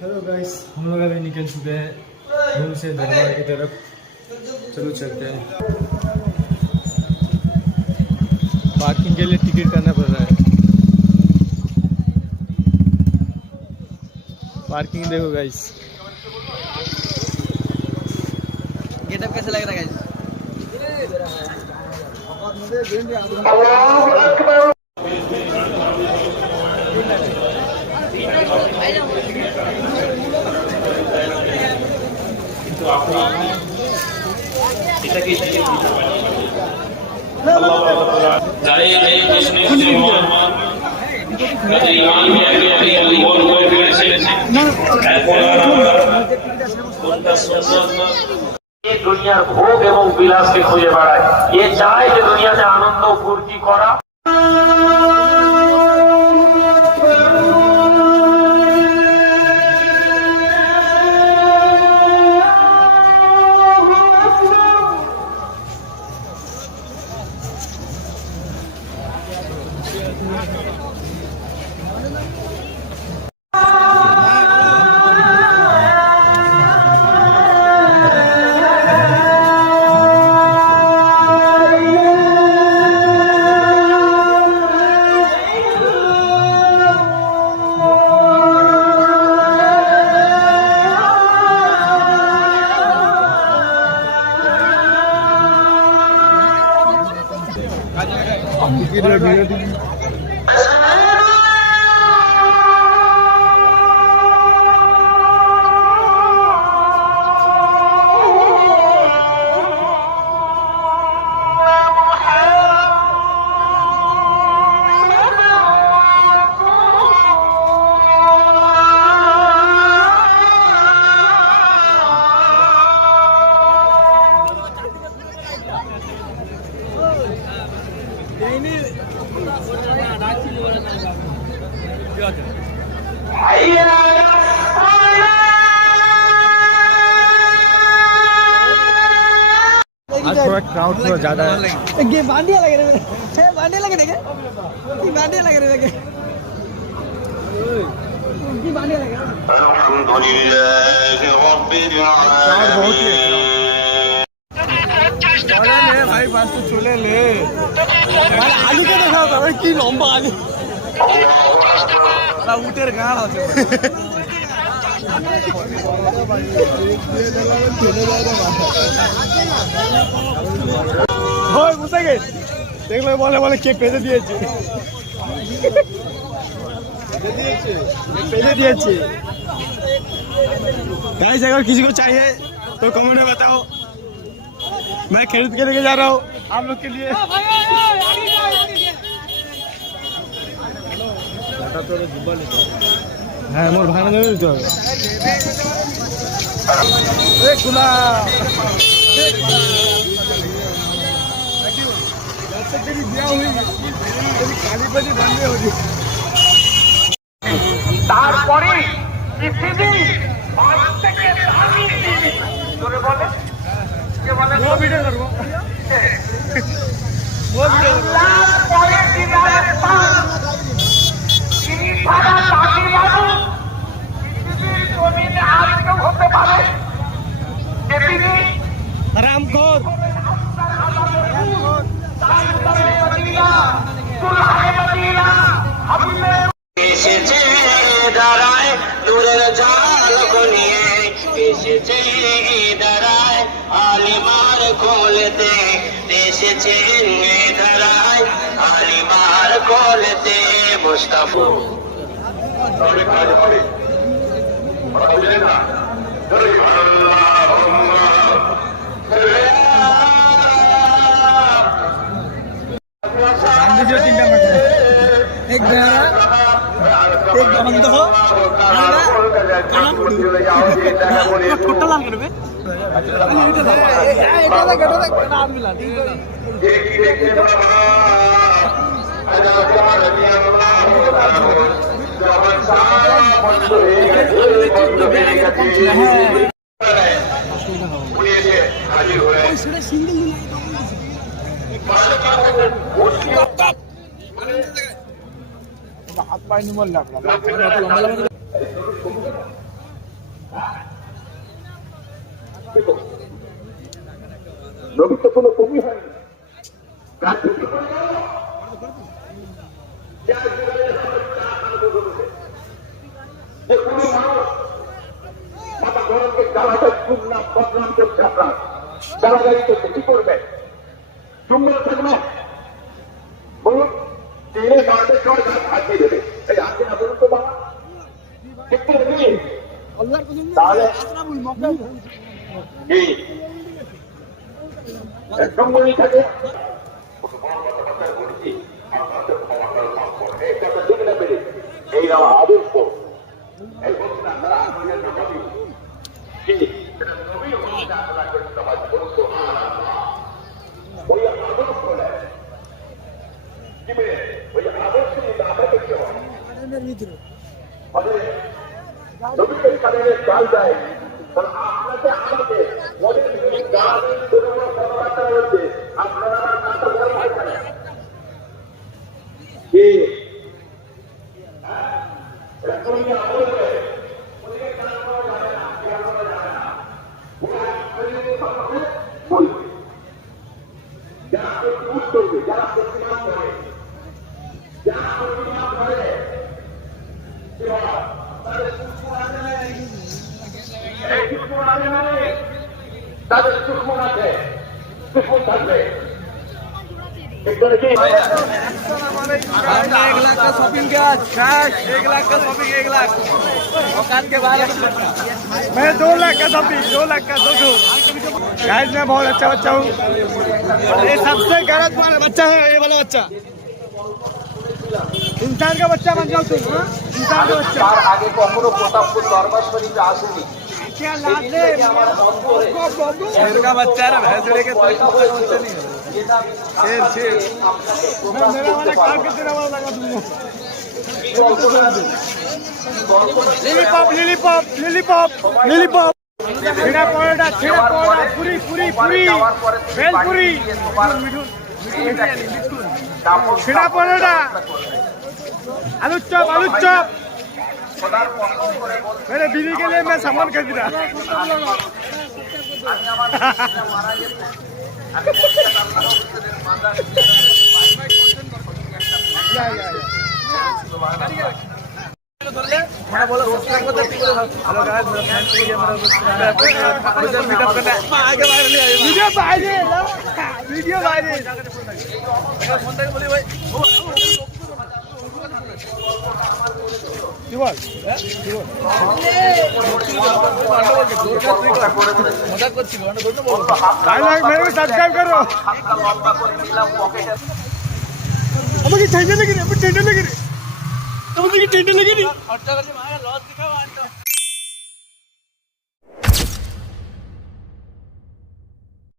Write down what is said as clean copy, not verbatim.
Hello guys, हम लोग अभी निकल चुके हैं रूम से दरबार की तरफ। चलो चलते हैं। पार्किंग के लिए टिकट करना पड़ रहा है। पार्किंग देखो गाइस। गेटअप कैसा लग रहा है गाइस? দুনিয়ার ভোগ এবং বিলাসকে খুঁজে বেড়ায়। এ চায় যে দুনিয়াতে আনন্দ ফুর্তি করা। आज थोड़ा क्राउड थोड़ा ज़्यादा है। ये बांडिया लग रहे हैं, बांडिया लग रहे हैं, ये बांडिया लग रहे हैं, ये बांडिया लग रहे हैं। क्राउड बहुत ही है। अरे ले भाई बात तो चले ले। भाई आलू के देखा होगा भाई, की लंबा आलू। ना उतर कहाँ होते? ওই বুঝে গে দেখলে বলে বলে কে পেজে দিয়েছে पेजे दिए। गाइस अगर किसी को चाहिए तो कमेंट में बताओ, मैं खरीद के लेके जा रहा हूँ आप लोग के लिए। হ্যাঁ মোর ভাড়া দেবে দিতে হবে। তারপরে পৃথিবী থেকে বলে ভিডিও করবো হতে পারে রামখোর। এসেছে দাঁড়ায় দূরের জাল নিয়ে, এসেছে দাঁড়ায় আলিমার কোলেতে, এসেছে দাঁড়ায় আলিমার কোলেতে মুস্তাফা। एक बहरा, एक बंद हो, छोटा लाल करबे। এটা নাম মিলা ঠিক আছে। हाथ पाए नहीं बोल रहा। নবী তো কোনো কবি হয়নি, রাজনীতি করে গেল। যে কোনো মানুষ মাথা গরমকে গালাটা গুমনাম বদনাম করছে, আপনার গালাগালি করছে, কি করবে? চুম্বন থাকবে বলুন, ট্রেনে মারতে সময় তারা ফাঁসিয়ে দেবে, এই আসে না বলুন তো বাবা, ঠিক করে দিন। তাহলে কি চুম্বনই থাকে? এই আদর্শ এই বলছেন আপনারা আপনাদের নবী কি এটা নবী হচ্ছে আপনারা করতে হয় বলতো ওই আদর্শ বলে কি বলে ওই আদর্শ নিতে আপনাকে কি হয় আমাদের নবীর কারণে চাল যায় কারণ আপনাকে আমাকে ওদের গানের কোনো কথাবার্তা হচ্ছে আপনারা মাথা গরম হয় কেন কি তাদের দুশ্মন আছে, দুশ্মন থাকবে। एक लाख का शॉपिंग क्या कैश 1 लाख का शॉपिंग 1 लाख औकात के बाहर मैं 2 लाख का शॉपिंग 2 लाख का 2 गाइस मैं बहुत अच्छा बच्चा हूँ। ये सबसे गलत वाला बच्चा है, ये वाला बच्चा इंसान का बच्चा बन जाओ तुम, हाँ? इंसान का बच्चा তার আগে কখনো প্রতাপপুর দরবার শরীফে আসেনি। क्या लाद ले का बच्चा है ना भैंसड़े के कोई बच्चा नहीं है शेर मैं मेरा वाला काट के तेरा वाला लगा दूंगा। लिलीपॉप लिलीपॉप लिलीपॉप लिलीपॉप छेड़ा पड़ोड़ा पूरी पूरी पूरी बेल पूरी छेड़ा पड़ोड़ा आलू चॉप मेरे बीवी के लिए मैं सामान खरीद रहा। बोलो सब्सक्राइब करते हेलो गाइस मेरा फैन पेज है मेरा सब्सक्राइब मीटअप करना है आगे वीडियो वायरल फोन तक बोली भाई जीवन मजाक করছি भाई लोग मेरे को सब्सक्राइब करो। मुझे टेंशन लगी रे, मुझे टेंशन लगी रे, मुझे टेंशन लगी रे। खर्चा करके मारा लॉस दिखाओ